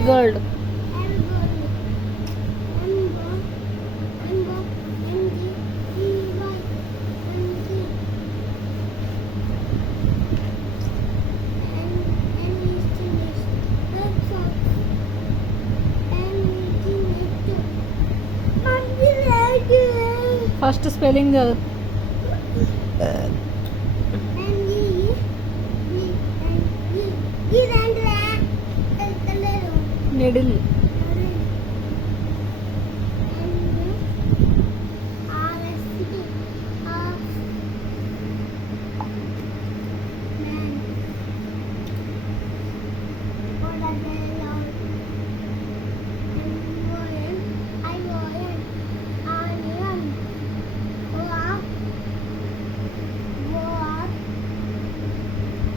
marigold. First spelling చదువు. Needle.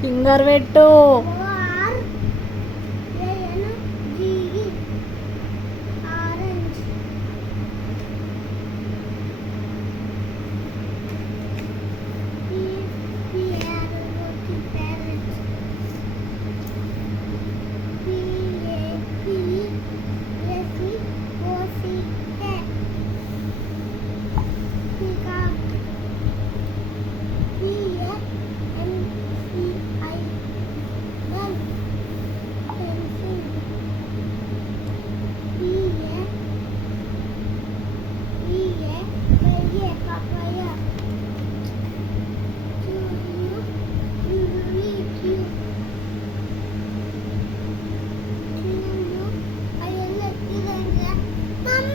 Finger పెట్టు.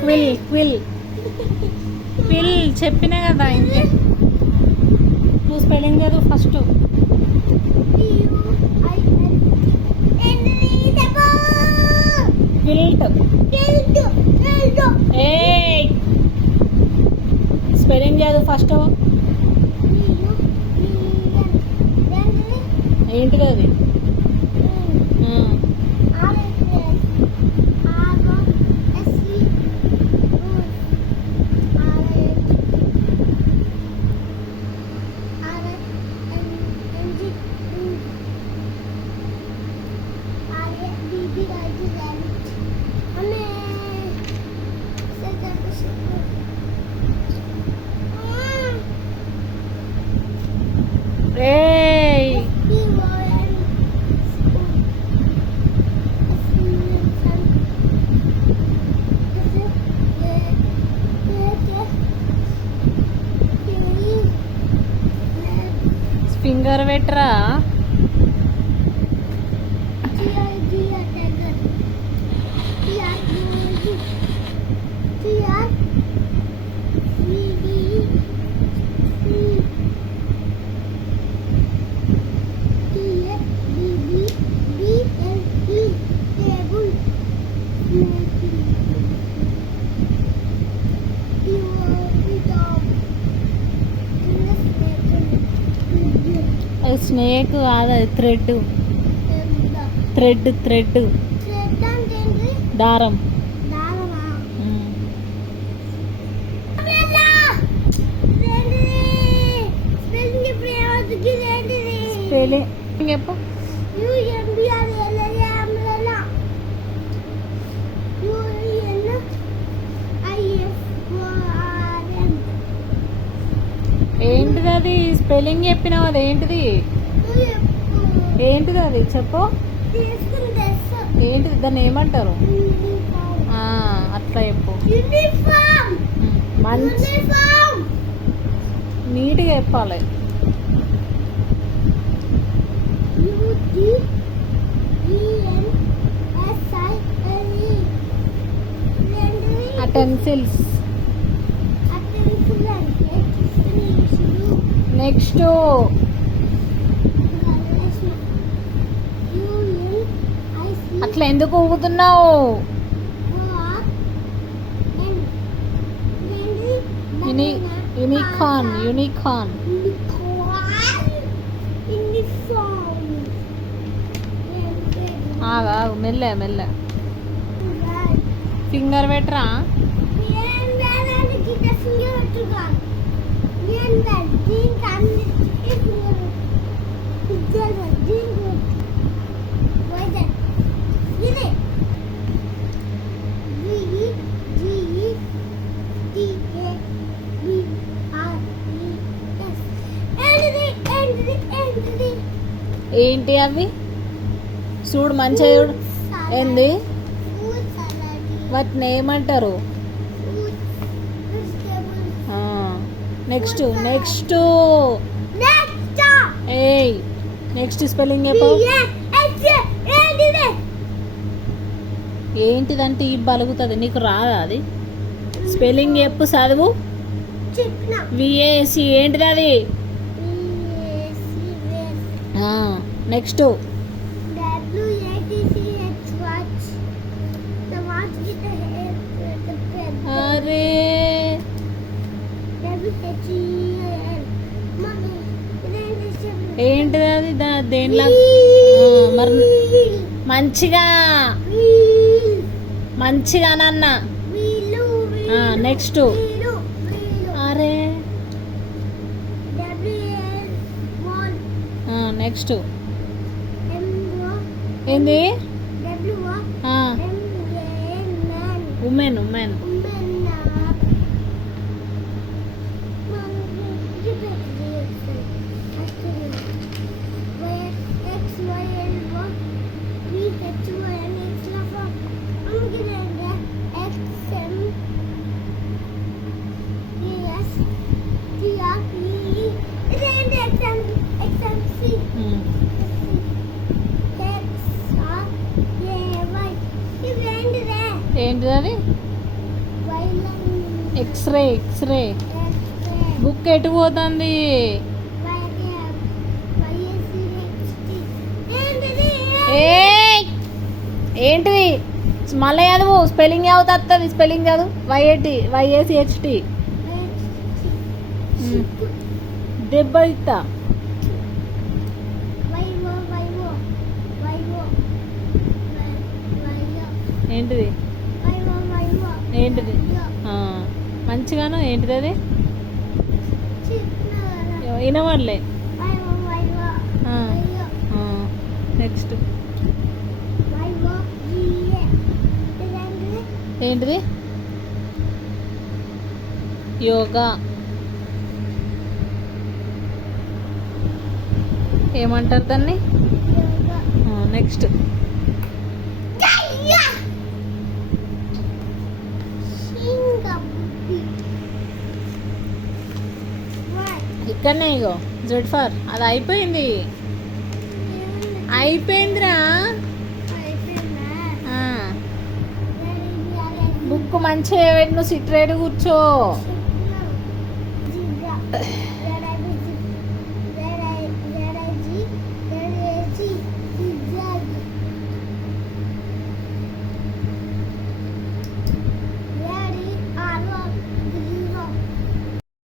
క్విల్ క్విల్ క్విల్ చెప్పినా కదా ఇంకే. నువ్వు స్పెల్లింగ్ చదువు ఫస్ట్. క్విల్ట్. ఏ స్పెల్లింగ్ చదువు ఫస్ట్. ఏంటిది అది? ఫింగర్ పెట్టరా. స్నేక్ కాదు, అది థ్రెడ్. థ్రెడ్ థ్రెడ్ దారం. స్పెల్లింగ్ చెప్పు. ఏంటిది అది? స్పెల్లింగ్ చెప్పినావు, అది ఏంటిది? ఏంటిది అది చెప్పు. ఏంటిది? దాన్ని ఏమంటారు? అట్లా చెప్పు. మంచి నీట్గా చెప్పాలి. అటెన్సిల్స్. నెక్స్ట్ అట్లా ఎందుకు ఊగుతున్నావు? యూనికార్న్. యూనికార్న్. ఆగు మెల్లె మెల్లె. ఫింగర్ పెట్టరా. ఏంటి అవి చూడు మంచిగా చూడు. ఏంది వాటిని ఏమంటారు? నెక్స్ట్ నెక్స్ట్ ఏయ్ నెక్స్ట్ స్పెల్లింగ్ చెప్పు. ఏంటిదంటే ఈ బలుగుతుంది, నీకు రాదా అది? స్పెల్లింగ్ చెప్పు, చదువు. విఏసి ఏంటిది అది? నెక్స్ట్ అరే ఏంటిది అది? దేనిలా మరి మంచిగా మంచిగా నాన్న. నెక్స్ట్ అరే నెక్స్ట్ ఏంది? Women women. ఏంటిది అది? X ray x ray. బుక్ ఎటు పోతుంది? ఏంటిది? మళ్ళీ చదువు. స్పెల్లింగ్ అవుతుంది. స్పెల్లింగ్ చదువు. YACHT. దెబ్బ ఇస్తా. ఏంటిది? ఏంటిది? మంచిగాను. ఏంటిది అది? వినవాళ్ళే. నెక్స్ట్ ఏంటిది? యోగా. ఏమంటారు దాన్ని? నెక్స్ట్ ఇక్కడనే ఇగో Z4. అది అయిపోయింది. అయిపోయిందిరా. బుక్ మంచిగా నువ్వు సిట్రేట్ కూర్చో.